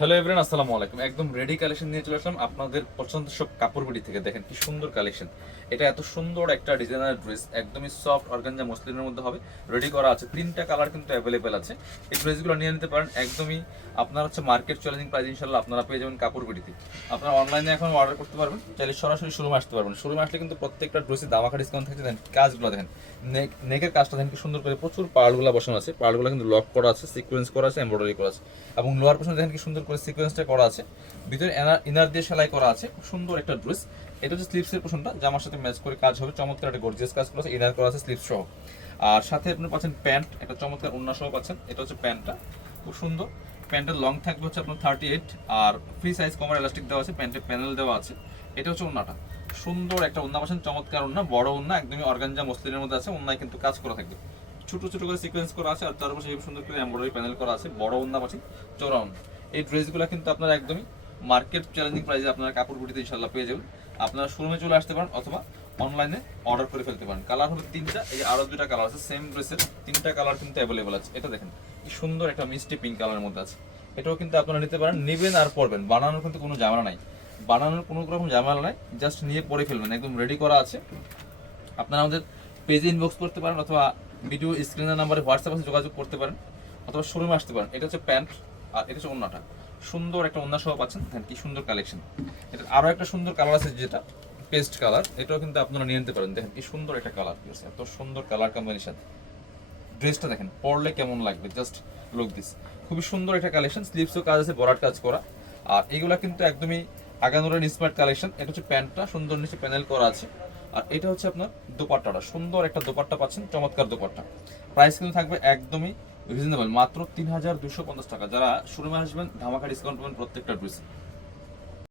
Hello everyone, আসসালামু আলাইকুম। একদম রেডি কালেকশন নিয়ে চলে আসলাম আপনাদের পছন্দের সব কাপড় বিডি থেকে। দেখেন কি সুন্দর কালেকশন। এটা এত সুন্দর একটা ডিজাইনার ড্রেস, একদমই সফট অর্গানজা মসলিনের মধ্যে হবে, রেডি করা আছে। তিনটা কালার কিন্তু অ্যাভেলেবেল আছে। এই ড্রেসগুলো নিয়ে নিতে পারেন। একদমই আপনার হচ্ছে মার্কেট চ্যালেঞ্জিং প্রাইস ইনশাল্লাহ আপনারা পেয়ে যাবেন কাপড় বিডিতে। আপনারা অনলাইনে এখন অর্ডার করতে পারবেন, চাইলে সরাসরি শোরুমে আসতে পারবেন। শোরুমে আসলে কিন্তু প্রত্যেকটা ড্রেসে দামাকা ডিসকাউন্ট থাকছে। দেখেন কাজগুলো দেখেন, নেকের কাজটা দেখেন কি সুন্দর করে, প্রচুর পার্লগুলো বসানো আছে। পার্লগুলো কিন্তু লক করা আছে, সিকোয়েন্স করা আছে, এমব্রয়ডারি করা আছে, এবং লোয়ার পোর্শন দেখেন কি সুন্দর করে সিকোয়েন্সটা করা আছে। ভিতরে ইনার দিয়ে সেলাই করা আছে। খুব সুন্দর একটা ড্রেস। এটা হচ্ছে স্লিপসের পোর্শনটা, জামার সাথে ম্যাচ করে কাজ হবে। চমৎকার একটা গর্জিয়াস কাজ করা আছে, ইনার করা আছে স্লিপস সহ। আর সাথে আপনি পাচ্ছেন প্যান্ট, একটা চমৎকার ওড়না সহ পাচ্ছেন। এটা হচ্ছে প্যান্টটা, খুব সুন্দর। প্যান্টের লং থাকবে হচ্ছে আপনার 38, আর ফ্রি সাইজ কমার এলাস্টিক দেওয়া আছে, প্যান্টের প্যানেল দেওয়া আছে। এটা হচ্ছে ওড়নাটা, সুন্দর একটা ওড়না পাচ্ছেন, চমৎকার ওড়না, বড় ওড়না, একদমই অর্গানজা মসলিনের মধ্যে আছে। ওড়নায় কিন্তু কাজ করা থাকবে, ছোট ছোট করে সিকোয়েন্স করা আছে, আর তার পাশে সুন্দর করে এমব্রয়ডারি প্যানেল করা আছে। বড় ওড়না পাচ্ছেন, চওড়া ওড়না। এই ড্রেসগুলো কিন্তু আপনারা একদমই মার্কেট চ্যালেঞ্জিং প্রাইসে আপনারা কাপড় বুটিতে ইনশাল্লাহ পেয়ে যাবেন। আপনারা শোরুমে চলে আসতে পারেন অথবা অনলাইনে অর্ডার করে ফেলতে পারেন। কালার হলো তিনটা, এই যে আরো দুটা কালার আছে সেম ড্রেসের, তিনটা কালার কিন্তু অ্যাভেলেবল আছে। এটা দেখেন কি সুন্দর একটা মিষ্টি পিঙ্ক কালারের মধ্যে আছে। এটাও কিন্তু আপনারা নিতে পারেন, নেবেন আর পরবেন, বানানোর কিন্তু কোনো ঝামেলা নাই। বানানোর কোনো রকম ঝামেলা নাই, জাস্ট নিয়ে পরে ফেলবেন, একদম রেডি করা আছে। আপনারা আমাদের পেজে ইনবক্স করতে পারেন, অথবা ভিডিও স্ক্রিনের নাম্বারে হোয়াটসঅ্যাপে যোগাযোগ করতে পারেন, অথবা শোরুমে আসতে পারেন। এটা হচ্ছে প্যান্ট, আর এটা হচ্ছে ওড়নাটা। সুন্দর একটা ওড়না সহ পাচ্ছেন। দেখেন কি সুন্দর কালেকশন। এটা আরও একটা সুন্দর কালার আছে, যেটা পেস্ট কালার। এটাও কিন্তু আপনারা নিয়ে নিতে পারেন। দেখেন কি সুন্দর একটা কালার, এত সুন্দর কালার কম্বিনেশন। ড্রেসটা দেখেন পরলে কেমন লাগবে, জাস্ট লুক দিস। খুবই সুন্দর একটা কালেকশন, স্লিভসও কাজ আছে, বরাট কাজ করা। আর এগুলা কিন্তু একদমই আগানোরের ইন্সপায়ার্ড কালেকশন। এটা হচ্ছে প্যান্টটা, সুন্দর নিচে প্যানেল করা আছে। আর এটা হচ্ছে আপনার দোপাট্টাটা, সুন্দর একটা দোপাট্টা পাচ্ছেন, চমৎকার দোপাট্টা। প্রাইস কিন্তু থাকবে একদমই রিজনেবল, মাত্র 3250 টাকা। যারা শোরুমে আসবেন ধামাকা ডিসকাউন্ট পাবেন প্রত্যেকটা ড্রেসে।